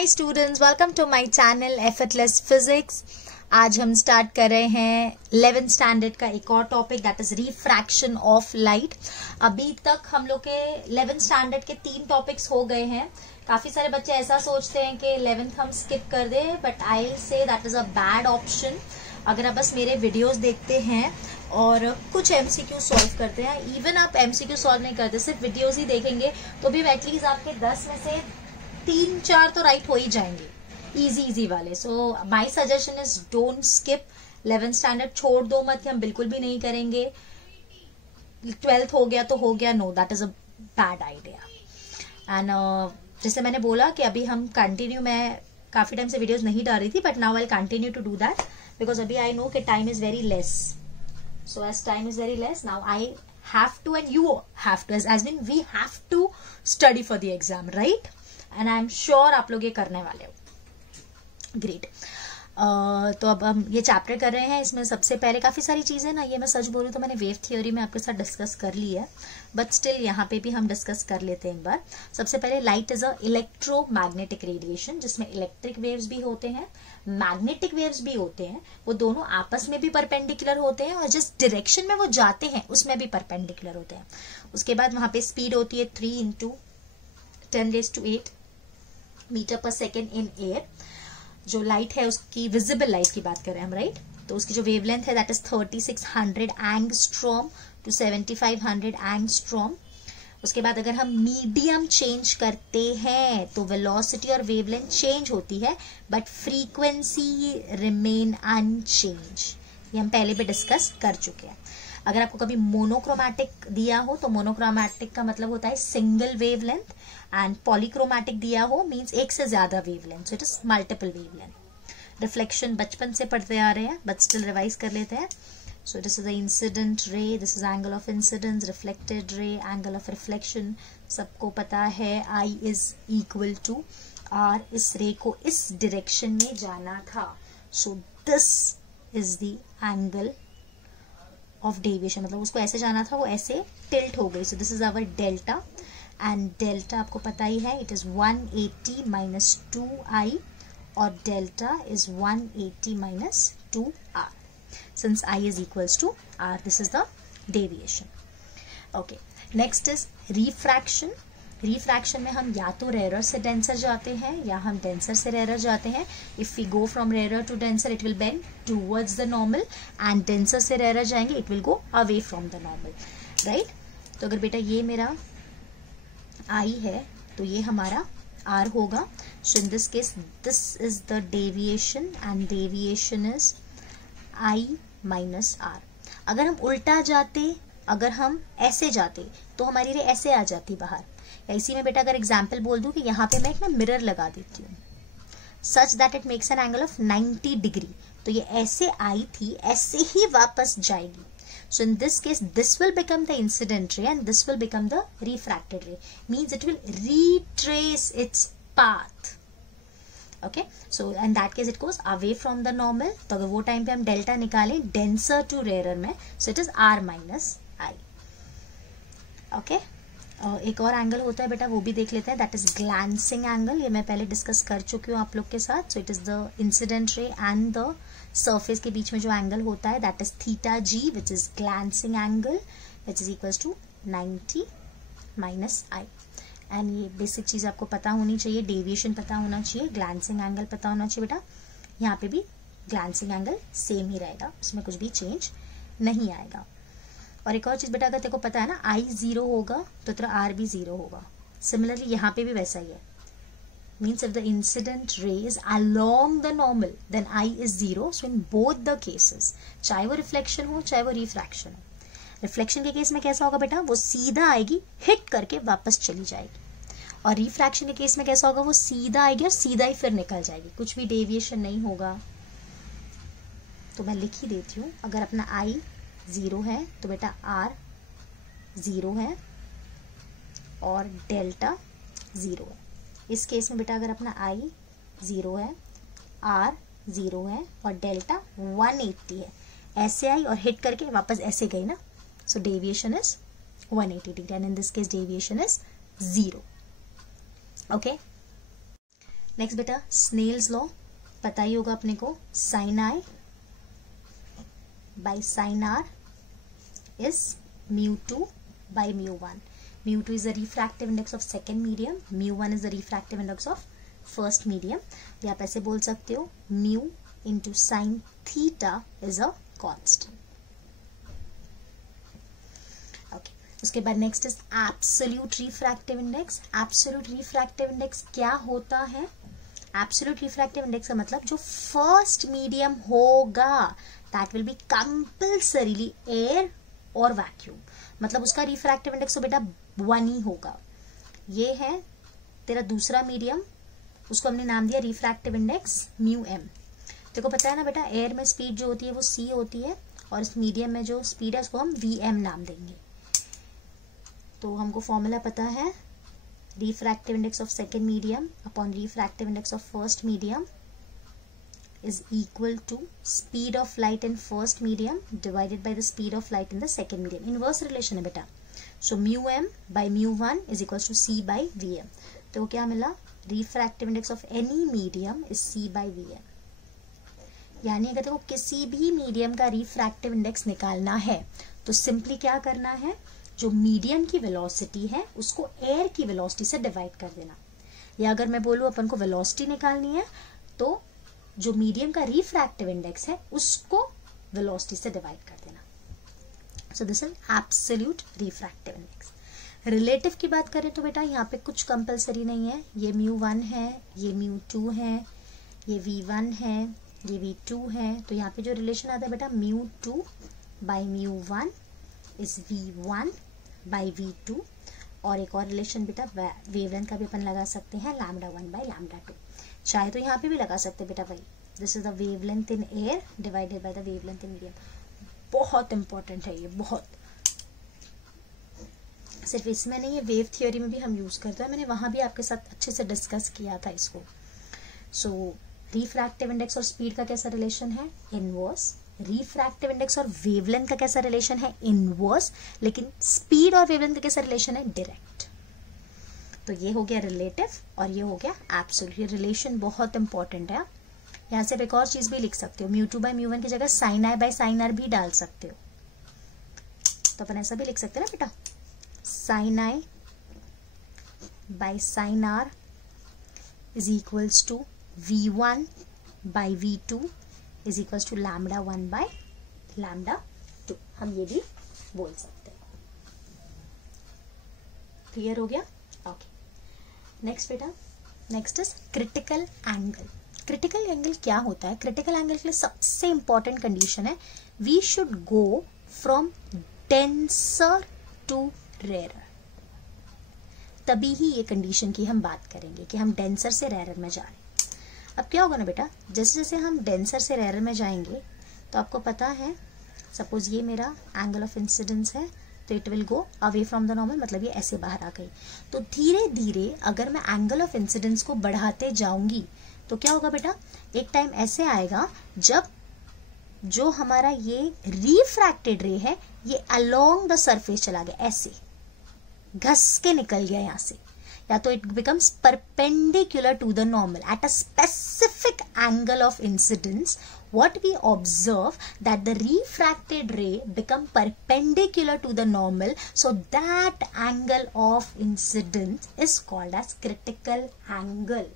Hi students, welcome to my channel Effortless Physics. आज हम start कर रहे हैं 11th स्टैंडर्ड का एक और topic, that is refraction of light. अभी तक हम लोग के 11th स्टैंडर्ड के 3 टॉपिक्स हो गए हैं। काफी सारे बच्चे ऐसा सोचते हैं कि 11th हम स्किप कर दें, but I say that is a bad option. अगर आप बस मेरे वीडियोस देखते हैं और कुछ एमसीक्यू सॉल्व करते हैं, इवन आप एमसीक्यू सॉल्व नहीं करते, सिर्फ वीडियोस ही देखेंगे, तो भी एटलीस्ट आपके 10 में से 3-4 तो राइट हो ही जाएंगे, इजी वाले। So my suggestion is don't skip 11th standard, छोड़ दो मत कि हम बिल्कुल भी नहीं करेंगे। 12th हो गया तो हो गया, no, that is a bad idea. And जैसे मैंने बोला कि अभी हम कंटिन्यू, मैं काफी टाइम से वीडियोस नहीं डाल रही थी, but now I continue to do that because अभी आई नो कि time is very less. So as time is very less, now I have to and you have to, as in we have to study for the exam, right? And I'm sure आप लोग ये करने वाले हो। Great. तो अब हम ये चैप्टर कर रहे हैं। इसमें सबसे पहले काफी सारी चीजें ना, ये मैं सच बोलूं तो मैंने वेव थ्योरी में आपके साथ डिस्कस कर ली है, बट स्टिल यहाँ पे भी हम डिस्कस कर लेते हैं एक बार। सबसे पहले light is a electromagnetic radiation, जिसमें इलेक्ट्रिक वेव्स भी होते हैं, मैग्नेटिक वेव्स भी होते हैं। वो दोनों आपस में भी परपेंडिकुलर होते हैं और जिस डायरेक्शन में वो जाते हैं उसमें भी परपेंडिकुलर होते हैं। उसके बाद वहां पे स्पीड होती है 3 × 10⁸ मीटर पर सेकेंड इन एयर। जो लाइट है उसकी विजिबल लाइट की बात करें हम, राइट? तो उसकी जो वेवलेंथ है that is 3600 angstrom to 7500 angstrom. उसके बाद अगर हम मीडियम चेंज करते हैं तो वेलोसिटी और वेवलेंथ चेंज होती है, बट फ्रीक्वेंसी रिमेन अनचेंज। ये हम पहले भी डिस्कस कर चुके हैं। अगर आपको कभी मोनोक्रोमैटिक दिया हो तो मोनोक्रोमैटिक का मतलब होता है सिंगल वेवलेंथ, एंड पॉलीक्रोमैटिक दिया हो मींस एक से ज्यादा wavelength, so it is multiple wavelength. Reflection बचपन से पढ़ते आ रहे हैं, बट स्टिल रिवाइज कर लेते हैं। So this is the incident ray, this is angle of incidence, reflected ray, angle of reflection, सबको पता है I is equal to R। इस रे को इस डायरेक्शन में जाना था, so this is the angle of deviation, मतलब उसको ऐसे जाना था, वो ऐसे टिल्ट हो गई। So this is our delta, and delta आपको पता ही है, it is 180 minus 2I, और delta is 180 minus 2R. Since I is equals to R, this is the deviation. Okay, next is refraction. Refraction में हम या तो rarer से denser जाते हैं या हम denser से rarer जाते हैं। If we go from rarer to denser, it will bend towards the normal, and denser से rarer जाएंगे, it will go away from the normal, right? तो अगर बेटा ये मेरा I है तो ये हमारा R होगा। So in this case, this is the deviation, and deviation is I minus R. अगर हम उल्टा जाते, अगर हम ऐसे जाते तो हमारी रे ऐसे आ जाती बाहर। या इसी में बेटा अगर एग्जाम्पल बोल दूं कि यहाँ पे मैं एक ना मिरर लगा देती हूँ, such that it makes an angle of 90 degree, तो ये ऐसे आई थी, ऐसे ही वापस जाएगी। So in this case this will become the incident ray and this will become the refracted ray, means it will retrace its path. Okay, so in that case it goes away from the normal. तो अगर वो time पे हम delta निकालें denser to rare में, so it is R minus I. Okay, एक और angle होता है बेटा, वो भी देख लेते हैं, दैट इज ग्लैंसिंग एंगल। ये मैं पहले डिस्कस कर चुकी हूँ आप लोग के साथ। So it is the incident ray and the surface के बीच में जो एंगल होता है that is theta G, which is glancing angle, which is equals to 90 minus I. And ये बेसिक चीज आपको पता होनी चाहिए, डेविएशन पता होना चाहिए, ग्लैंसिंग एंगल पता होना चाहिए बेटा। यहाँ पे भी ग्लैंसिंग एंगल सेम ही रहेगा, उसमें कुछ भी चेंज नहीं आएगा। और एक और चीज बेटा, अगर तेरे को पता है ना I 0 होगा तो तेरा R भी 0 होगा। सिमिलरली यहाँ पे भी वैसा ही है, means if the incident ray is along the normal then I is 0। So in both the cases, चाहे वो रिफ्लेक्शन हो चाहे वो रिफ्रैक्शन हो, रिफ्लेक्शन के केस में कैसा होगा बेटा, वो सीधा आएगी, हिट करके वापस चली जाएगी। और रिफ्रैक्शन के केस में कैसा होगा, वो सीधा आएगी और सीधा ही फिर निकल जाएगी, कुछ भी डेविएशन नहीं होगा। तो मैं लिख ही देती हूँ, अगर अपना I 0 है तो बेटा R 0 है और डेल्टा 0 है। इस केस में बेटा अगर अपना I 0 है, R 0 है और डेल्टा 180 है, ऐसे आई और हिट करके वापस ऐसे गई ना, so deviation is 180 degree, and in this case deviation is 0. Okay, next बेटा स्नेल्स लॉ पता ही होगा अपने को, sine I by sine R is mu2 by mu1. mu2 is the refractive index of second medium, mu1 is the refractive index of first medium. या आप ऐसे बोल सकते हो mu into sin theta is a constant. Okay. उसके बाद next is absolute refractive index. Absolute refractive index क्या होता है? एब्सोल्यूट रिफ्रैक्टिव इंडेक्स का मतलब जो फर्स्ट मीडियम होगा that will be compulsorily air और वैक्यूम. मतलब उसका रिफ्रैक्टिव इंडेक्स तो बेटा 1 ही होगा. ये है तेरा दूसरा मीडियम, उसको हमने नाम दिया रिफ्रैक्टिव इंडेक्स म्यू एम. तेरे को पता है ना बेटा, एयर में स्पीड जो होती है वो c होती है और इस मीडियम में जो स्पीड है उसको हम vm नाम देंगे. तो हमको फॉर्मूला पता है, refractive index of second medium upon refractive index of first medium is equal to speed of light in first medium divided by the speed of light in the second medium. Inverse relation है बेटा. So mu m by mu 1 is equals to c by vm. तो क्या मिला? Refractive index of any medium is c by vm. यानी अगर देखो किसी भी मीडियम का रिफ्रैक्टिव इंडेक्स निकालना है तो सिंपली क्या करना है, जो मीडियम की वेलोसिटी है उसको एयर की वेलोसिटी से डिवाइड कर देना. या अगर मैं बोलूँ अपन को वेलोसिटी निकालनी है तो जो मीडियम का रिफ्रैक्टिव इंडेक्स है उसको वेलोसिटी से डिवाइड कर देना. सो this is absolute refractive index. Relative की बात करें तो बेटा यहाँ पे कुछ कंपलसरी नहीं है. ये mu1 है, ये mu2 है, ये v1 है, ये v2 है. तो यहाँ पे जो रिलेशन आता है बेटा mu2 by mu1 is v1 by v2. और एक और रिलेशन बेटा वेवलेंथ का भी अपन लगा सकते हैं, λ1 बाई λ2. चाहे तो यहाँ पे भी लगा सकते बेटा भाई, this is the wavelength in air divided by the wavelength in medium. बहुत इंपॉर्टेंट है ये, बहुत. सिर्फ इसमें नहीं, ये वेव थियोरी में भी हम यूज करते हैं. मैंने वहां भी आपके साथ अच्छे से डिस्कस किया था इसको. सो रिफ्रैक्टिव इंडेक्स और स्पीड का कैसा रिलेशन है? इनवर्स. रिफ्रैक्टिव इंडेक्स और वेवलेंथ का कैसा रिलेशन है? इनवर्स. लेकिन स्पीड और वेवलेंथ का कैसा रिलेशन है? डायरेक्ट. तो ये हो गया रिलेटिव और ये हो गया एब्सोल्यूट. ये रिलेशन बहुत इंपॉर्टेंट है. यहाँ से एक और चीज भी लिख सकते हो, mu2 बाई mu1 की जगह sin i by sin r भी डाल सकते हो. तो अपन ऐसा भी लिख सकते हैं ना बेटा, sin i by sin r is equals to v1 by v2 is equals to λ1 by λ2. हम ये भी बोल सकते हैं. क्लियर हो गया? ओके. नेक्स्ट बेटा, next is critical angle. Critical angle क्या होता है? क्रिटिकल एंगल के लिए सबसे इंपॉर्टेंट कंडीशन है, we should go from denser to rare. तभी ही ये कंडीशन की हम बात करेंगे कि हम डेंसर से रेयर में जा रहे हैं. अब क्या होगा ना बेटा, जैसे जैसे हम डेंसर से रेयर में जाएंगे तो आपको पता है, सपोज ये मेरा एंगल ऑफ इंसिडेंस है तो it will go away from the normal, मतलब ये ऐसे बाहर आ गई. तो धीरे धीरे अगर मैं एंगल ऑफ इंसिडेंस को बढ़ाते जाऊंगी तो क्या होगा बेटा, एक टाइम ऐसे आएगा जब जो हमारा ये रिफ्रैक्टेड रे है ये अलोंग द सरफेस चला गया, ऐसे घस के निकल गया यहाँ से, या तो it becomes perpendicular to the normal at a specific angle of incidence. What we observe that the refracted ray become perpendicular to the normal, so that angle of incidence is called as critical angle.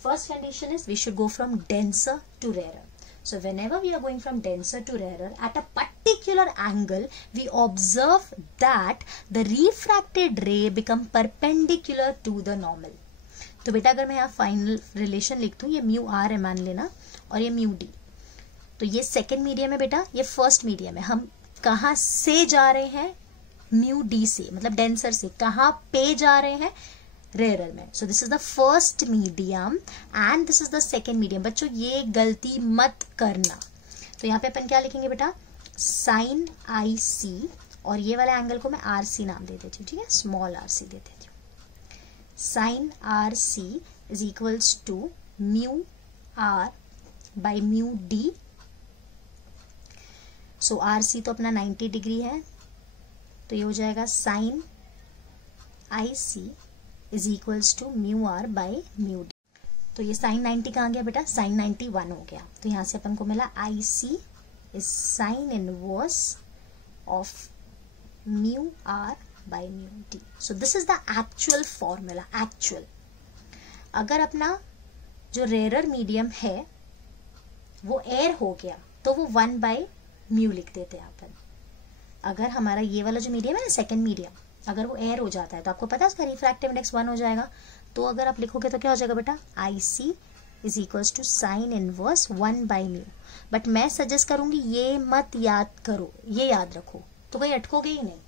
First condition is we should go from denser to rarer. So whenever we are going from denser to rarer at a particular angle, we observe that the refracted ray become perpendicular to the normal. तो बेटा अगर मैं यहाँ final relation लिख दूं, ये mu R है मान लेना और ये म्यू डी. तो ये सेकेंड मीडियम है बेटा, ये फर्स्ट मीडियम है. हम कहाँ से जा रहे हैं? म्यू डी से, मतलब डेंसर से. कहाँ पे जा रहे हैं? रेयर में. सो this is the first medium and this is the second medium. बच्चों ये गलती मत करना. तो यहाँ पे अपन क्या लिखेंगे बेटा, साइन आई सी, और ये वाला एंगल को मैं आर सी नाम दे देती हूँ, ठीक है, स्मॉल आर सी दे देती हूँ. Sine R C is equals to mu R by mu D. So R C तो अपना 90 डिग्री है, तो ये हो जाएगा sine I C is equals to mu R by mu D. तो ये साइन 90 कहाँ गया बेटा, साइन 90 1 हो गया। तो यहाँ से अपन को मिला IC is sine inverse of mu R by mu T. So this is the actual formula. Actual, अगर अपना जो रेयर मीडियम है वो एयर हो गया तो वो 1 बाय म्यू लिख देते हैं अपन। अगर हमारा ये वाला जो मीडियम है ना, सेकेंड मीडियम, अगर वो एयर हो जाता है तो आपको पता है उसका रिफ्रैक्टिव इंडेक्स 1 हो जाएगा। तो अगर आप लिखोगे तो क्या हो जाएगा बेटा, IC is equals to sine inverse 1 by mu. But मैं सजेस्ट करूंगी ये मत याद करो, ये याद रखो तो कहीं अटकोगे ही नहीं।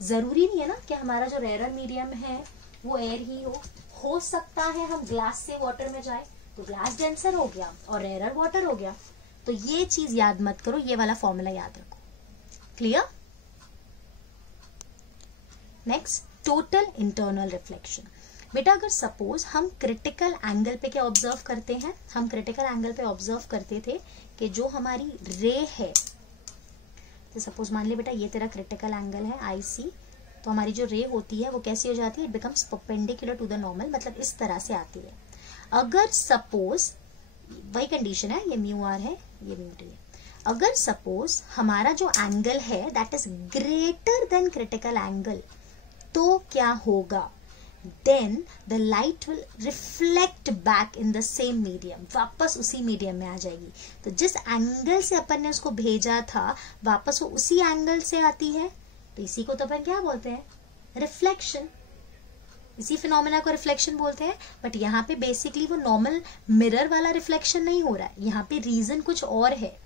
जरूरी नहीं है ना कि हमारा जो रेयर मीडियम है वो एयर ही हो सकता है हम ग्लास से वाटर में जाए तो ग्लास डेंसर हो गया और रेयर वाटर हो गया। तो ये चीज याद मत करो, ये वाला फॉर्मूला याद रखो। Clear? Next, total internal reflection. बेटा अगर सपोज हम क्रिटिकल एंगल पे क्या ऑब्जर्व करते हैं, हम क्रिटिकल एंगल पे ऑब्जर्व करते थे कि जो हमारी रे है, तो सपोज मान ले बेटा ये तेरा क्रिटिकल एंगल है IC, तो हमारी जो रे होती है वो कैसी हो जाती है, it becomes perpendicular to the normal, मतलब इस तरह से आती है। अगर सपोज वही कंडीशन है, ये म्यू आर है, ये म्यू टी है। अगर सपोज हमारा जो एंगल है that is greater than critical angle, तो क्या होगा, then the light will reflect back in the same medium, वापस उसी मीडियम में आ जाएगी। तो जिस एंगल से अपन ने उसको भेजा था वापस वो उसी एंगल से आती है, तो इसी को तो अपन क्या बोलते हैं, रिफ्लेक्शन। इसी फिनोमेना को रिफ्लेक्शन बोलते हैं। बट यहाँ पे बेसिकली वो नॉर्मल मिरर वाला रिफ्लेक्शन नहीं हो रहा है, यहाँ पे रीजन कुछ और है।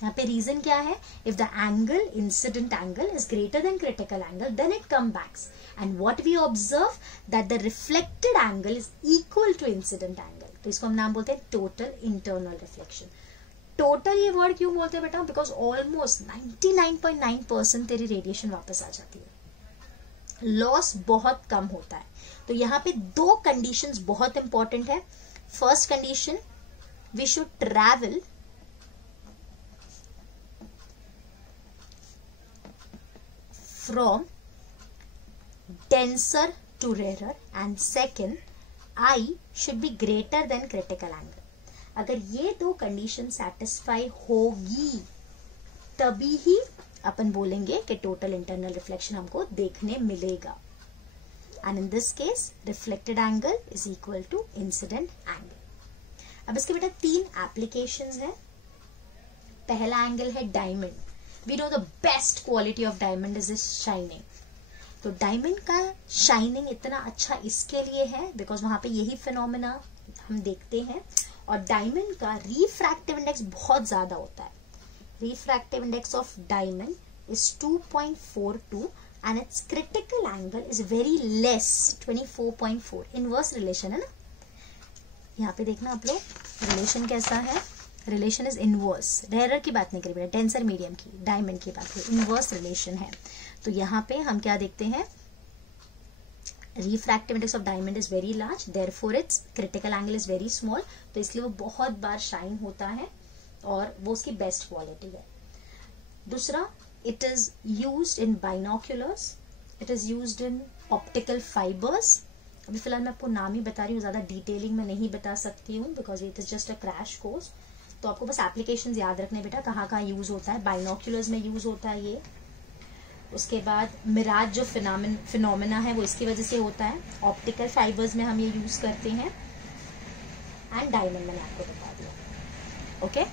यहाँ पे रीजन क्या है, if the angle, incident angle is greater than critical angle, then it come backs and what we observe that the reflected angle is equal to incident angle. तो इसको हम नाम बोलते हैं टोटल इंटरनल रिफ्लेक्शन। टोटल ये word क्यों बोलते हैं बेटा, बिकॉज ऑलमोस्ट 99.9% तेरी रेडिएशन वापस आ जाती है, लॉस बहुत कम होता है। तो यहाँ पे दो कंडीशंस बहुत इंपॉर्टेंट है। First condition, we should travel from denser to rarer, and second, I should be greater than critical angle. अगर ये दो कंडीशन सेटिस्फाई होगी तभी ही अपन बोलेंगे कि टोटल इंटरनल रिफ्लेक्शन हमको देखने मिलेगा। And in this case reflected angle is equal to incident angle. अब इसके बेटा 3 एप्लीकेशंस हैं। पहला एंगल है diamond. We know the best quality of diamond is its shining. तो डायमंड का शाइनिंग इतना अच्छा इसके लिए है बिकॉज वहां पे यही फिनोमेना हम देखते हैं, और डायमंड का रिफ्रैक्टिव इंडेक्स बहुत ज्यादा होता है। Refractive index of diamond is 2.42 and it's critical angle is very less, 24.4। Inverse relation है ना, यहाँ पे देखना आप लोग रिलेशन कैसा है। रिलेशन इज इनवर्स, रेयर की बात नहीं करी बेटा, डेंसर मीडियम की, डायमंड की बात है, इनवर्स रिलेशन है। तो यहाँ पे हम क्या देखते हैं, refractive index of diamond is very large, therefore it's critical angle is very small, तो इसलिए वो बहुत बार शाइन होता है और वो उसकी बेस्ट क्वालिटी है। दूसरा, it is used in binoculars, it is used in optical fibres. अभी फिलहाल मैं आपको नाम ही बता रही हूँ, ज्यादा डिटेलिंग में नहीं बता सकती हूँ because it is just a crash course. तो आपको बस एप्लीकेशंस याद रखने बेटा, कहाँ कहाँ यूज होता है। बाइनोक्यूलर्स में यूज होता है ये। उसके बाद मिराज जो फिनोमेना है वो इसकी वजह से होता है। ऑप्टिकल फाइबर्स में हम ये यूज करते हैं, एंड डायमंड मैंने आपको बता दिया। ओके,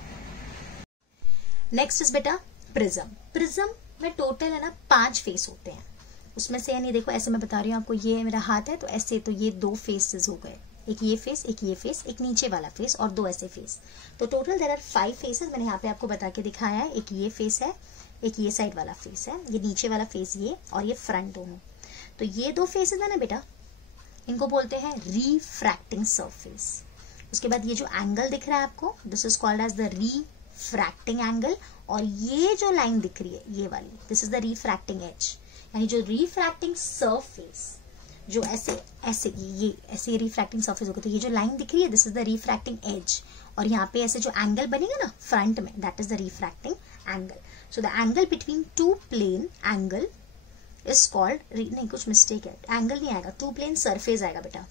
नेक्स्ट इज बेटा प्रिज्म। प्रिज्म में टोटल है ना 5 फेस होते हैं। उसमें से यानी देखो ऐसे मैं बता रही हूँ आपको, ये मेरा हाथ है तो ऐसे, तो ये 2 फेसेस हो गए, एक ये फेस, एक ये फेस, एक नीचे वाला फेस और 2 ऐसे फेस। तो टोटल देयर आर 5 फेसेस। मैंने यहाँ पे आपको बता के दिखाया है, एक ये फेस है, एक ये साइड वाला फेस है, ये नीचे वाला फेस ये, और ये फ्रंट दोनों। तो ये 2 फेसेस है ना बेटा, इनको बोलते हैं रिफ्रैक्टिंग सरफेस। उसके बाद ये जो एंगल दिख रहा है आपको, this is called as the refracting angle, और ये जो लाइन दिख रही है ये वाली, this is the refracting edge. यानी जो रिफ्रैक्टिंग सरफेस जो ऐसे ऐसे ये ऐसे रिफ्रैक्टिंग सरफेस होगा, तो ये जो लाइन दिख रही है this is the refracting edge, और यहाँ पे ऐसे जो एंगल बनेगा ना फ्रंट में, that is the refracting angle. So the angle between 2 plane angle is called, नहीं कुछ मिस्टेक है, एंगल नहीं आएगा, 2 प्लेन सरफेस आएगा बेटा,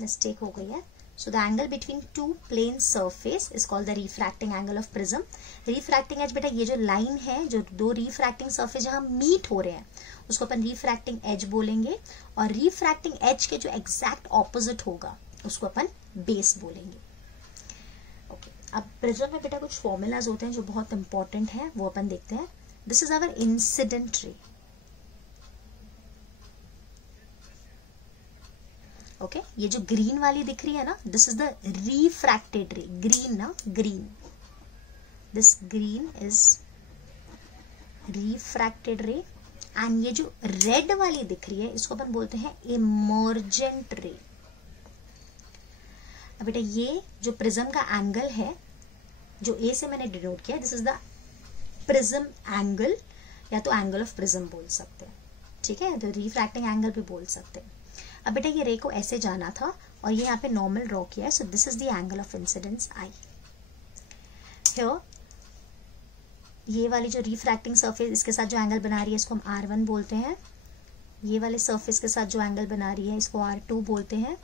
मिस्टेक हो गई है। So the angle between two plane surface is called the refracting angle of prism. Refracting edge बेटा ये जो लाइन है, जो दो refracting surface जहाँ मीट हो रहे हैं, उसको अपन refracting edge बोलेंगे, और refracting edge के जो exact opposite होगा उसको अपन base बोलेंगे. Okay. अब प्रिज्म में बेटा कुछ फॉर्मूलाज होते हैं जो बहुत इंपॉर्टेंट है, वो अपन देखते हैं. This is our incident ray. Okay, ये जो ग्रीन वाली दिख रही है ना, this is the refracted ray. Green ना, green, this green is refracted ray. And ये जो रेड वाली दिख रही है इसको अपन बोलते हैं इमर्जेंट रे. अब बेटा ये जो प्रिज्म का एंगल है, जो ए से मैंने डिनोट किया, this is the prism angle, या तो एंगल ऑफ प्रिज्म बोल सकते हैं, ठीक है, तो रिफ्रैक्टिंग एंगल भी बोल सकते हैं. अब बेटा ये रे को ऐसे जाना था और ये यहाँ पे नॉर्मल ड्रॉ किया है, सो this is the angle of incidence I. Here ये वाली जो रिफ्रैक्टिंग सरफेस इसके साथ जो एंगल बना रही है इसको हम R1 बोलते हैं. ये वाले सरफेस के साथ जो एंगल बना रही है इसको R2 बोलते हैं.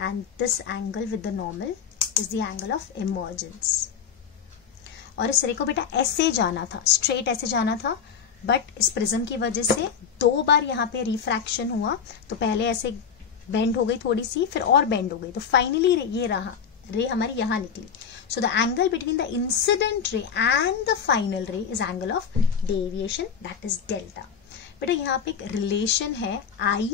And this angle with the normal is the angle of emergence. और इस रे को बेटा ऐसे जाना था, स्ट्रेट ऐसे जाना था, बट इस प्रिज्म की वजह से दो बार यहाँ पे रिफ्रैक्शन हुआ, तो पहले ऐसे बेंड हो गई थोड़ी सी, फिर और बेंड हो गई, तो फाइनली ये रहा रे हमारी यहाँ निकली. So the angle between the incident ray and the final ray is angle of deviation, that is delta. बेटा यहाँ पे एक रिलेशन है आई,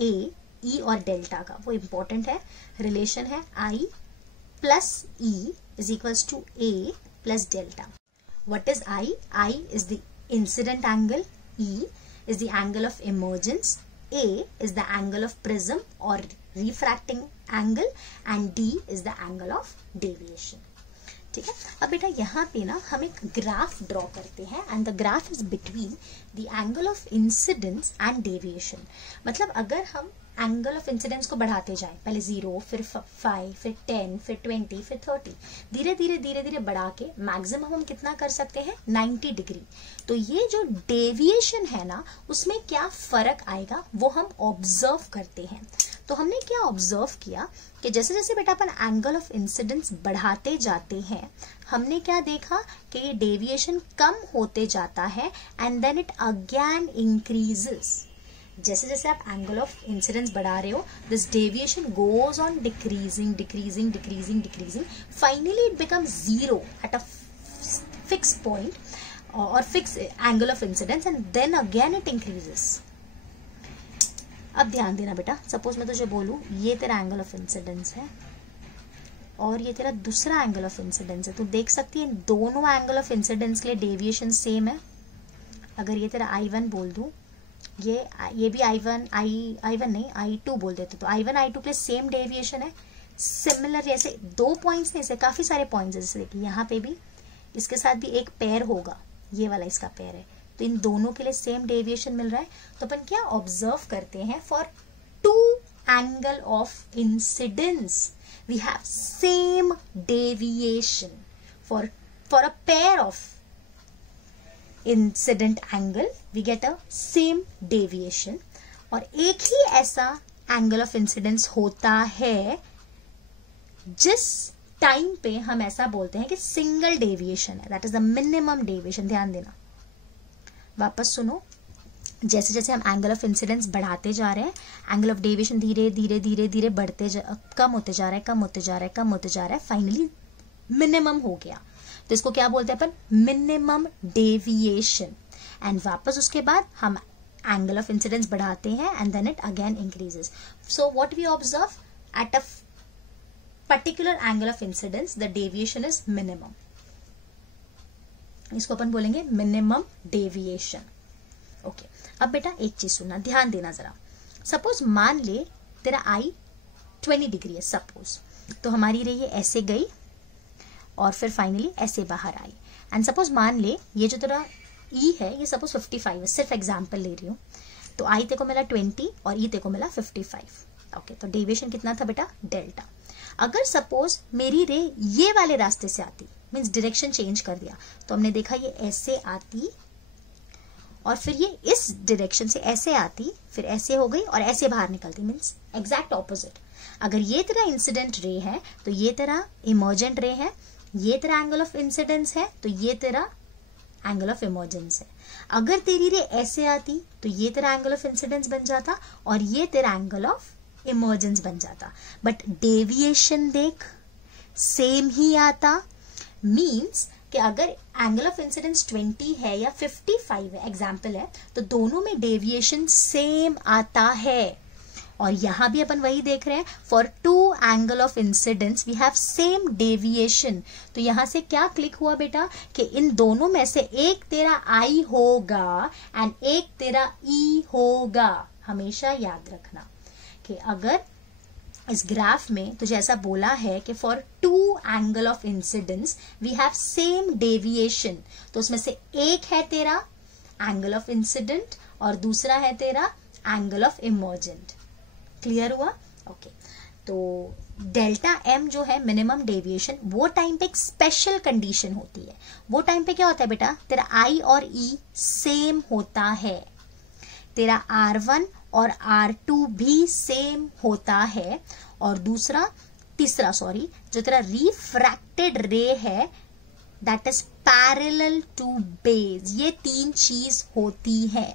ए, ई और डेल्टा का, वो इंपॉर्टेंट है. रिलेशन है I plus E is equals to A plus delta. What is I? I is the incident angle, E is the angle of emergence, A is the angle of prism or refracting angle, and D is the angle of deviation. ठीक है. अब बेटा यहाँ पे ना हम एक graph draw करते हैं, and the graph is between the angle of incidence and deviation. मतलब अगर हम एंगल ऑफ इंसिडेंस को बढ़ाते जाए, पहले 0, फिर 5, फिर 10, फिर 20, फिर 30, धीरे धीरे बढ़ा के मैक्सिमम हम कितना कर सकते हैं, 90 डिग्री. तो ये जो डेविएशन है ना, उसमें क्या फर्क आएगा वो हम ऑब्जर्व करते हैं. तो हमने क्या ऑब्जर्व किया कि जैसे जैसे बेटा अपन एंगल ऑफ इंसिडेंस बढ़ाते जाते हैं, हमने क्या देखा कि ये डेविएशन कम होते जाता है, and then it again increases. जैसे जैसे आप एंगल ऑफ इंसिडेंस बढ़ा रहे हो, this deviation goes on decreasing decreasing decreasing decreasing, finally it becomes 0 at a fix point और fix angle of incidence, and then again it increases. अब ध्यान देना बेटा, सपोज मैं तुझे बोलूं ये तेरा एंगल ऑफ इंसिडेंस है और ये तेरा दूसरा एंगल ऑफ इंसिडेंस है, तो देख सकती है इन दोनों एंगल ऑफ इंसिडेंस के लिए डेविएशन सेम है. अगर ये तेरा I1 बोल दूं, ये भी I1 नहीं, I2 बोल देते, तो I1 I2 के लिए सेम डेविएशन है. सिमिलर जैसे दो पॉइंट्स नहीं, ऐसे काफी सारे पॉइंट्स है. जैसे देखिए यहाँ पे भी इसके साथ भी एक पेयर होगा, ये वाला इसका पेयर है, तो इन दोनों के लिए सेम डेविएशन मिल रहा है. तो अपन क्या ऑब्जर्व करते हैं, for two angle of incidence we have same deviation. For a pair of incident angle we get a same deviation. और एक ही ऐसा एंगल ऑफ इंसिडेंस होता है जिस टाइम पे हम ऐसा बोलते हैं कि सिंगल डेविएशन है, that is the minimum deviation. ध्यान देना, वापस सुनो. जैसे जैसे हम एंगल ऑफ इंसिडेंस बढ़ाते जा रहे हैं, एंगल ऑफ डेविएशन धीरे धीरे धीरे धीरे कम होते जा रहा है, कम होते जा रहा है, कम होते जा रहा है, फाइनली मिनिमम हो गया. तो इसको क्या बोलते हैं अपन, मिनिमम डेविएशन. एंड वापस उसके बाद हम एंगल ऑफ इंसिडेंस बढ़ाते हैं, and then it again increases. So what we observe, at a particular angle of incidence the deviation is minimum. इसको अपन बोलेंगे मिनिमम डेविएशन. ओके, अब बेटा एक चीज सुनना, ध्यान देना जरा. सपोज मान ले तेरा आई 20 डिग्री है सपोज, तो हमारी रे ये ऐसे गई और फिर फाइनली ऐसे बाहर आई. एंड सपोज मान ले ये जो तेरा ई है ये सपोज 55 है, सिर्फ एग्जाम्पल ले रही हूँ. तो आई ते को मिला 20 और ई ते को मिला 55. ओके, तो डेविएशन कितना था बेटा, डेल्टा. अगर सपोज मेरी रे ये वाले रास्ते से आती, मीन्स डायरेक्शन चेंज कर दिया, तो हमने देखा ये ऐसे आती और फिर ये इस डायरेक्शन से ऐसे आती, फिर ऐसे हो गई और ऐसे बाहर निकलती, मीन्स एग्जैक्ट ऑपोजिट. अगर ये तेरा इंसिडेंट रे है तो ये तेरा इमर्जेंट रे है, ये तेरा एंगल ऑफ इंसिडेंस है तो ये तेरा एंगल ऑफ इमर्जेंस है। अगर तेरी रे ऐसे आती तो ये तेरा एंगल ऑफ इंसिडेंस बन जाता और ये तेरा एंगल ऑफ इमर्जेंस बन जाता। बट डेविएशन देख सेम ही आता, मीन्स कि अगर एंगल ऑफ इंसिडेंस 20 है या 55 है, एग्जाम्पल है, तो दोनों में डेविएशन सेम आता है। और यहां भी अपन वही देख रहे हैं, for two angle of incidence we have same deviation. तो यहां से क्या क्लिक हुआ बेटा कि इन दोनों में से एक तेरा आई होगा एंड एक तेरा ई होगा। हमेशा याद रखना कि अगर इस ग्राफ में तुझे ऐसा बोला है कि for two angle of incidence we have same deviation, तो उसमें से एक है तेरा एंगल ऑफ इंसिडेंट और दूसरा है तेरा एंगल ऑफ इमर्जेंट। क्लियर हुआ? ओके। तो डेल्टा एम जो है मिनिमम डेविएशन, वो टाइम पे एक स्पेशल कंडीशन होती है। वो टाइम पे क्या होता है बेटा, तेरा आई और ई सेम होता है, तेरा R1 और R2 भी सेम होता है, और तीसरा जो तेरा रिफ्रैक्टेड रे है that is parallel to base. ये तीन चीज होती है।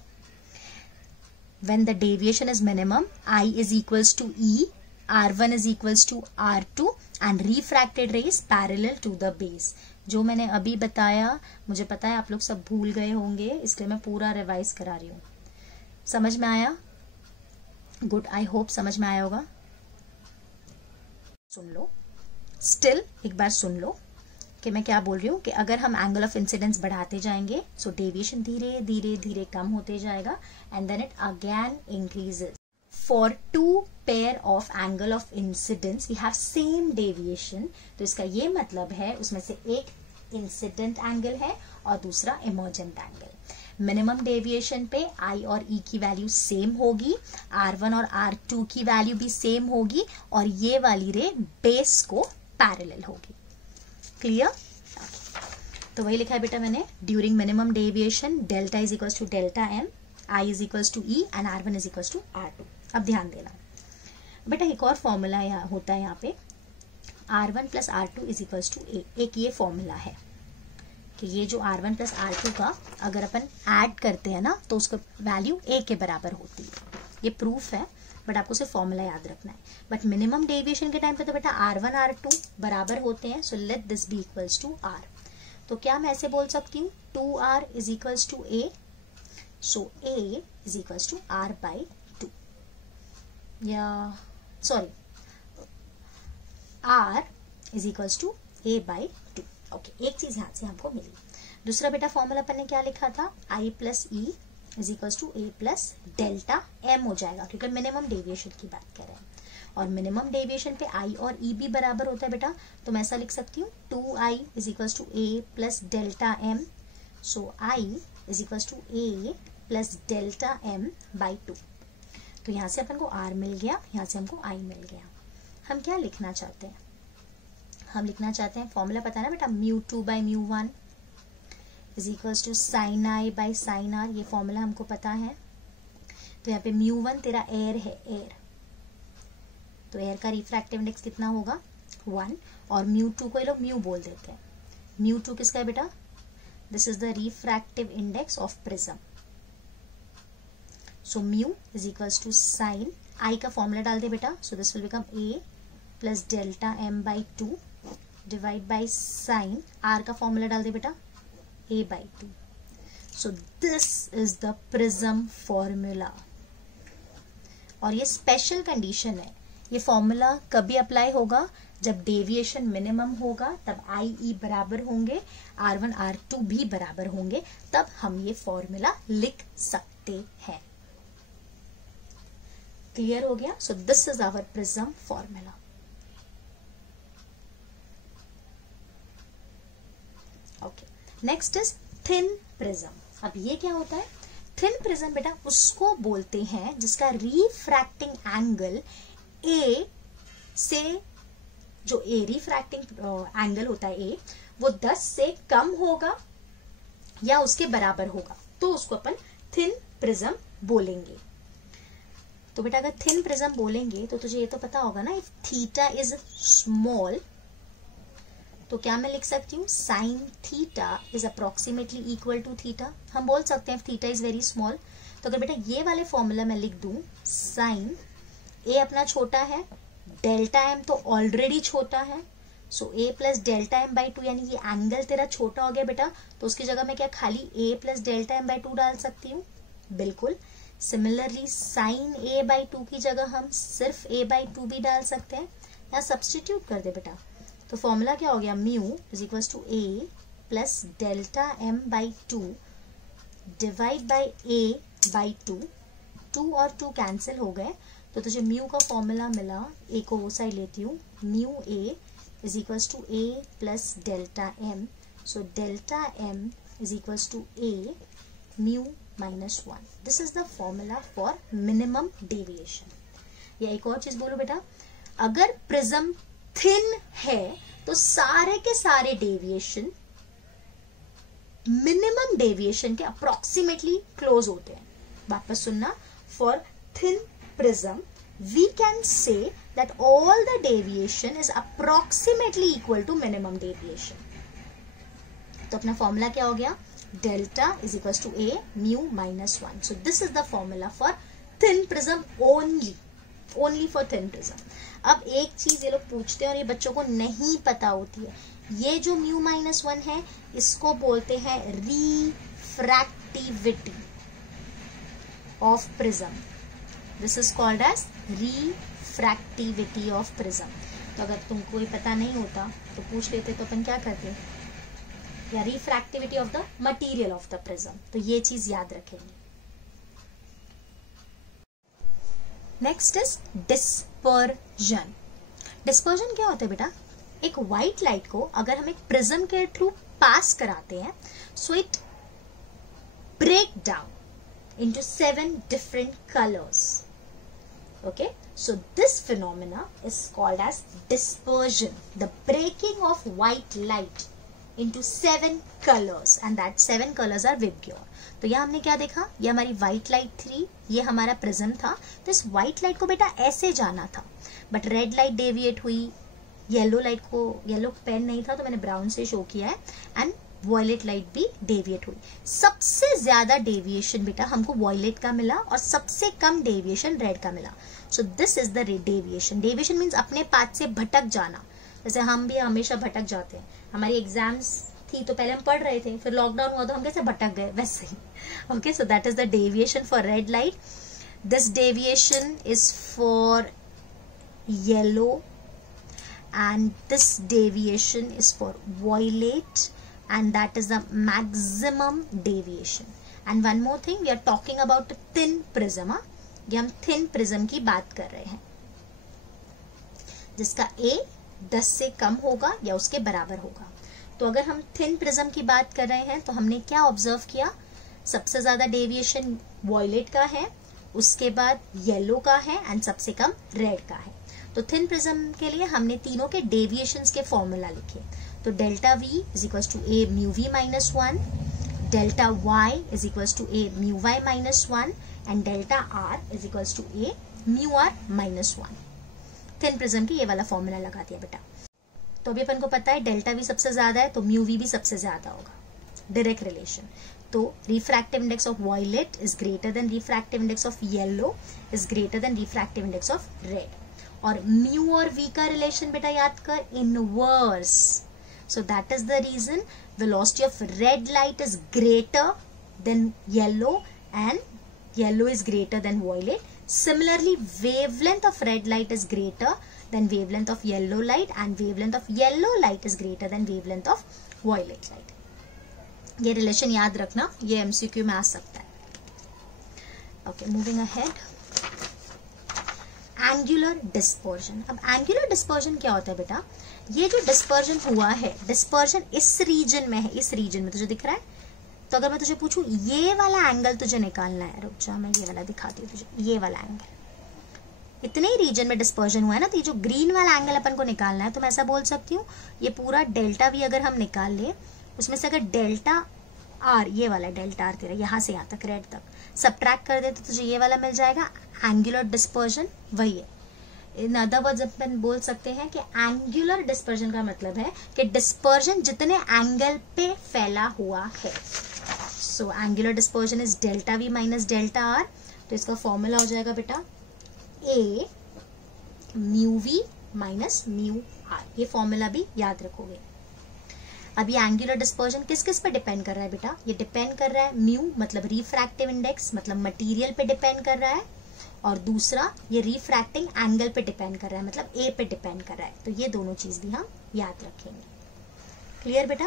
When the deviation is minimum, I is equals to E, R1 is equals to R2 and refracted ray is parallel to the base। जो मैंने अभी बताया, मुझे पता है आप लोग सब भूल गए होंगे, इसलिए मैं पूरा रिवाइज करा रही हूँ। समझ में आया? गुड, आई होप समझ में आया होगा। सुन लो, स्टिल एक बार सुन लो कि मैं क्या बोल रही हूँ कि अगर हम एंगल ऑफ इंसिडेंस बढ़ाते जाएंगे सो डेविएशन धीरे धीरे धीरे कम होते जाएगा and then it again increases. For two pair of angle of incidence we have same deviation. तो इसका ये मतलब है उसमें से एक इंसिडेंट एंगल है और दूसरा इमर्जेंट एंगल। मिनिमम डेविएशन पे आई और ई की वैल्यू सेम होगी, R1 और R2 की वैल्यू भी सेम होगी और ये वाली रे बेस को पैरेलल होगी। क्लियर? तो वही लिखा है बेटा मैंने, during minimum deviation delta is equals to delta M, I is equals to E and R1 is equals to R2। अब ध्यान देना बेटा, एक और फॉर्मूला होता है यहाँ पे, R1 plus R2 is equals to A. एक ये फॉर्मूला है कि ये जो R1 प्लस R2 का अगर अपन ऐड करते हैं ना तो उसका वैल्यू ए के बराबर होती है। ये प्रूफ है बट आपको सिर्फ फॉर्मूला याद रखना है। बट मिनिमम डेविएशन के टाइम पे तो बेटा R1 R2 बराबर होते हैं, so let this be equals to R। तो क्या मैं ऐसे बोल सकती हूँ 2R is equals to A, so A is equals to R by 2, या sorry R is equals to A by 2। Okay, एक चीज यहाँ से हमको मिली। दूसरा बेटा फॉर्मूला अपन ने क्या लिखा था, I plus E is equals to A plus delta M हो जाएगा, क्योंकि मिनिमम डेविएशन की बात कर रहे हैं और मिनिमम डेविएशन पे I और E भी बराबर होता है बेटा। तो मैं ऐसा लिख सकती हूँ 2I is equals to A plus delta M, so I is equals to A plus delta M by 2। तो यहाँ से अपन को R मिल गया, यहाँ से हमको I मिल गया। हम क्या लिखना चाहते हैं, हम लिखना चाहते हैं, फॉर्मूला पता है ना बेटा, μ2 by μ1 is equals to sine I by sine R. ये फॉर्मूला हमको पता है। तो यहाँ पे μ1 तेरा एयर है, एयर, तो एयर का रिफ्रैक्टिव इंडेक्स कितना होगा 1, और μ2 को ये लोग म्यू बोल देते हैं। μ2 किसका है बेटा, this is the refractive index of prism. So mu is equals to sine I का फॉर्मूला डाल दे बेटा, so this will become A plus delta M by 2 divide by sine R का फॉर्मूला डाल दे बेटा a by 2. So this is the prism formula। और ये स्पेशल कंडीशन है। ये फॉर्मूला कभी अप्लाई होगा जब डेविएशन मिनिमम होगा, तब आई ई बराबर होंगे, R1 R2 भी बराबर होंगे, तब हम ये फॉर्मूला लिख सकते हैं। क्लियर हो गया? So this is our prism formula. Okay, next is thin prism. अब ये क्या होता है, थिन प्रिज्म बेटा उसको बोलते हैं जिसका रिफ्रैक्टिंग एंगल ए से, जो ए रिफ्रैक्टिंग एंगल होता है ए, वो 10 से कम होगा या उसके बराबर होगा, तो उसको अपन थिन प्रिज्म बोलेंगे। तो बेटा अगर थिन प्रिज्म बोलेंगे तो तुझे ये तो पता होगा ना, इफ थीटा इज स्मॉल तो क्या मैं लिख सकती हूँ, sine theta is approximately equal to theta. हम बोल सकते हैं if theta is very small. तो अगर बेटा ये वाले फॉर्मूला मैं लिख दूं, साइन ए अपना छोटा है, डेल्टा एम तो ऑलरेडी छोटा है, सो ए प्लस डेल्टा एम बाई 2, यानी ये एंगल तेरा छोटा हो गया बेटा, तो उसकी जगह मैं क्या खाली ए प्लस डेल्टा एम बाई 2 डाल सकती हूँ, बिल्कुल। सिमिलरली साइन ए बाई 2 की जगह हम सिर्फ ए बाई 2 भी डाल सकते हैं, यहाँ सब्सटीट्यूट कर दे बेटा। तो फॉर्मूला क्या हो गया, mu is equal to A plus delta M by 2 divide by A by 2, 2 और 2 कैंसिल हो गए, तो तुझे म्यू का फॉर्मूला मिला, ए को वो साइड लेती हूँ, mu A is equals to A plus delta M, so delta M is equals to A mu minus 1। This is the formula for minimum deviation. या एक और चीज बोलो बेटा, अगर प्रिज्म थिन है तो सारे के सारे डेविएशन मिनिमम डेविएशन के अप्रोक्सीमेटली क्लोज होते हैं। वापस सुनना, for thin prism we can say that all the deviation is approximately equal to minimum deviation. तो अपना फॉर्मूला क्या हो गया, delta is equal to A mu minus 1। So this is the formula for thin prism only for thin prism. अब एक चीज ये लोग पूछते हैं और ये बच्चों को नहीं पता होती है, ये जो म्यू माइनस 1 है इसको बोलते हैं refractivity of prism. This is called as refractivity of prism. तो अगर तुमको ये पता नहीं होता तो पूछ लेते तो अपन क्या करते, या refractivity of the material of the prism, तो ये चीज याद रखेंगे। Next is dispersion. डिस्पर्जन क्या होता है बेटा, एक व्हाइट लाइट को अगर हम एक प्रिज्म के थ्रू पास कराते हैं, so it break down into 7 different colors. Okay, so this phenomena is called as dispersion, the breaking of white light into 7 colors, and that 7 colors are Vibgyor. तो यह हमने क्या देखा, ये हमारी व्हाइट लाइट थी, ये हमारा प्रिज्म था। तो इस व्हाइट लाइट को बेटा ऐसे जाना था, बट रेड लाइट डेविएट हुई, येलो लाइट को, येलो पेन नहीं था तो मैंने ब्राउन से शो किया है, एंड वॉयलेट लाइट भी डेविएट हुई। सबसे ज्यादा डेविएशन बेटा हमको वॉयलेट का मिला और सबसे कम डेविएशन रेड का मिला। सो this is the deviation. Deviation means अपने पाथ से भटक जाना। जैसे हम भी हमेशा भटक जाते हैं, हमारी एग्जाम्स थी तो पहले हम पढ़ रहे थे, फिर लॉकडाउन हुआ तो हम कैसे भटक गए, वैसे ही। Okay, so that is the deviation for red light. This deviation is for yellow and this deviation is for violet, and that is the maximum deviation. And one more thing, we are talking about thin prism. ये हम thin prism की बात कर रहे हैं, जिसका A 10 से कम होगा या उसके बराबर होगा। तो अगर हम thin prism की बात कर रहे हैं तो हमने क्या ऑब्जर्व किया, सबसे ज्यादा डेविएशन वॉयलेट का है, उसके बाद येलो का है एंड सबसे कम रेड का है। तो थिन प्रिज्म के लिए हमने तीनों के डेविएशंस के फॉर्मूला लिखे। तो delta V is equal to A mu V minus 1, delta Y is equal to A mu Y minus 1 and delta R is equal to A mu R minus 1। Thin prism की ये वाला formula लगा दिया बेटा। तो अभी अपन को पता है डेल्टा V सबसे ज्यादा है तो म्यू वी भी सबसे ज्यादा होगा, डायरेक्ट रिलेशन। तो refractive index of violet is greater than refractive index of yellow is greater than refractive index of red. और म्यू और वी का रिलेशन बेटा याद कर, inverse. So that is the reason velocity of red light is greater than yellow and yellow is greater than violet. Similarly, wavelength of red light is greater than wavelength of yellow light and wavelength of yellow light is greater than wavelength of violet light. ये relation याद रखना, ये MCQ में आ सकता है। Okay, moving ahead. Angular dispersion. अब angular dispersion क्या होता है बेटा, ये जो डिस्पर्जन हुआ है, डिस्पर्जन इस रीजन में है, इस रीजन में तुझे दिख रहा है। तो अगर मैं तुझे पूछूं ये वाला एंगल तुझे निकालना है, रुक जा मैं ये वाला दिखाती हूँ तुझे, ये वाला एंगल, इतने ही रीजन में डिस्पर्जन हुआ है ना, तो ये जो ग्रीन वाला एंगल अपन को निकालना है, तो मैं ऐसा बोल सकती हूँ ये पूरा डेल्टा V अगर हम निकाल ले, उसमें से अगर डेल्टा R, ये वाला डेल्टा R तेरा यहाँ से यहाँ तक रेड तक सब्ट्रैक्ट कर दे तो तुझे ये वाला मिल जाएगा, एंगुलर डिस्पर्जन वही है। इन अदर वर्ड्स अपन बोल सकते हैं कि एंगुलर डिस्पर्जन का मतलब है कि डिस्पर्जन जितने एंगल पे फैला हुआ है। So angular dispersion is delta V minus delta R. तो इसका फॉर्मूला हो जाएगा बेटा A mu V minus mu R. ये फॉर्मूला भी याद रखोगे। अब ये एंगुलर डिस्पर्जन किस किस पे डिपेंड कर रहा है बेटा? ये डिपेंड कर रहा है म्यू मतलब रिफ्रैक्टिव इंडेक्स मतलब मटेरियल पे डिपेंड कर रहा है, और दूसरा ये रिफ्रैक्टिंग एंगल पे डिपेंड कर रहा है मतलब ए पे डिपेंड कर रहा है। तो ये दोनों चीज भी हम याद रखेंगे। क्लियर बेटा?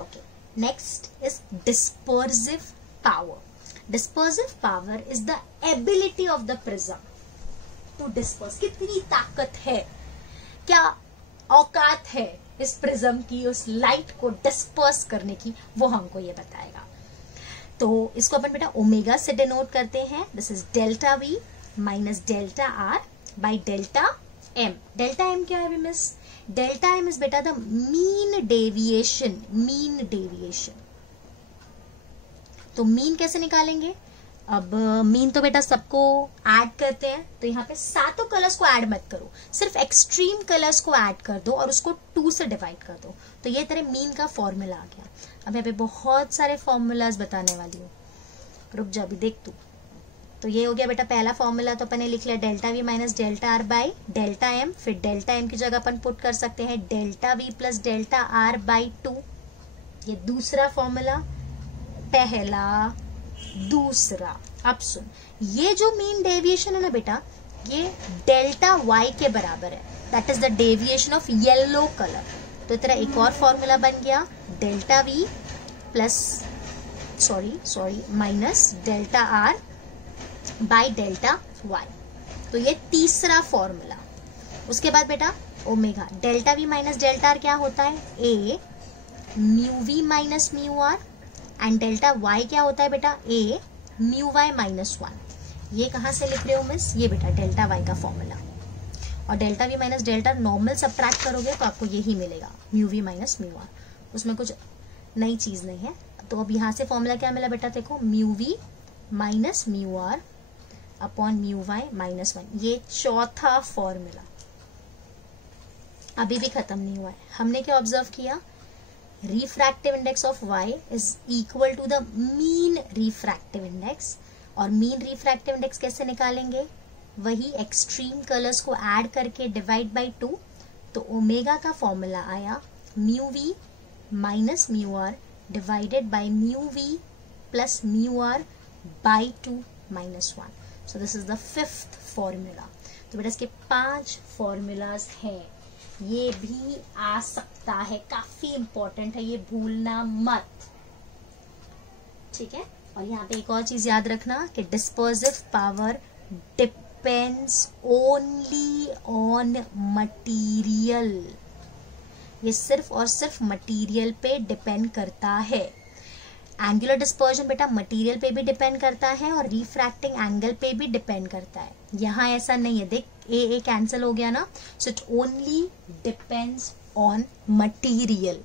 Okay. Next is dispersive power. Dispersive power is the ability of the prism to disperse. कितनी ताकत है, क्या औकात है इस प्रिज्म की उस लाइट को डिस्पर्स करने की, वो हमको ये बताएगा। तो इसको अपन बेटा ओमेगा से डिनोट करते हैं। This is delta V minus delta R by delta M. Delta M क्या है मिस? डेल्टा एम इज बेटा the mean deviation. Mean deviation. तो मीन कैसे निकालेंगे? अब मीन तो बेटा सबको ऐड करते हैं, तो यहाँ पे सातों कलर्स को ऐड मत करो, सिर्फ एक्सट्रीम कलर्स को ऐड कर दो और उसको 2 से डिवाइड कर दो। तो ये तेरे मीन का फॉर्मूला आ गया। अब यहाँ पे बहुत सारे फॉर्मूलाज बताने वाली हूँ, रुक जा अभी देख तू। तो ये हो गया बेटा पहला फॉर्मूला। तो अपन ने लिख लिया delta V minus delta R by delta M. फिर डेल्टा एम की जगह अपन पुट कर सकते हैं delta V plus delta R by 2। ये दूसरा फॉर्मूला, पहला दूसरा। अब सुन, ये जो मीन डेविएशन है ना बेटा, ये डेल्टा वाई के बराबर है। That is the deviation of yellow colour. तो तेरा एक और फॉर्मूला बन गया delta V plus sorry minus delta R by delta Y. तो ये तीसरा फॉर्मूला। उसके बाद बेटा omega, delta V minus delta R क्या होता है? A mu V minus mu R. And delta Y क्या होता है बेटा? A mu Y minus 1। ये कहाँ से लिख रहे हो मिस? ये बेटा डेल्टा वाई का फॉर्मूला। और delta V minus delta normal subtract करोगे तो आपको यही मिलेगा mu V minus mu R. उसमें कुछ नई चीज नहीं है। तो अब यहाँ से फॉर्मूला क्या मिला बेटा? देखो mu V minus mu R upon mu Y minus 1। ये चौथा फॉर्मूला अभी भी खत्म नहीं हुआ है। हमने क्या ऑब्जर्व किया? Refractive index of y is equal to the mean refractive index. और मीन रिफ्रैक्टिव इंडेक्स कैसे निकालेंगे? वही एक्सट्रीम कलर्स को ऐड करके डिवाइड बाई 2। तो ओमेगा का फॉर्मूला आया mu V minus mu R divided by mu V plus mu R by 2 minus 1। So this is the 5th formula. तो बेटा इसके 5 फॉर्मूलाज हैं। ये भी आ सकता है, काफी इंपॉर्टेंट है, ये भूलना मत। ठीक है। और यहाँ पे एक और चीज याद रखना कि dispersive power depends only on material. ये सिर्फ और सिर्फ मटीरियल पे डिपेंड करता है। एंगुलर डिस्पर्जन बेटा मटेरियल पे भी डिपेंड करता है और रिफ्रैक्टिंग एंगल पे भी डिपेंड करता है। यहाँ ऐसा नहीं है, देख ए कैंसिल हो गया ना। So it only depends on material.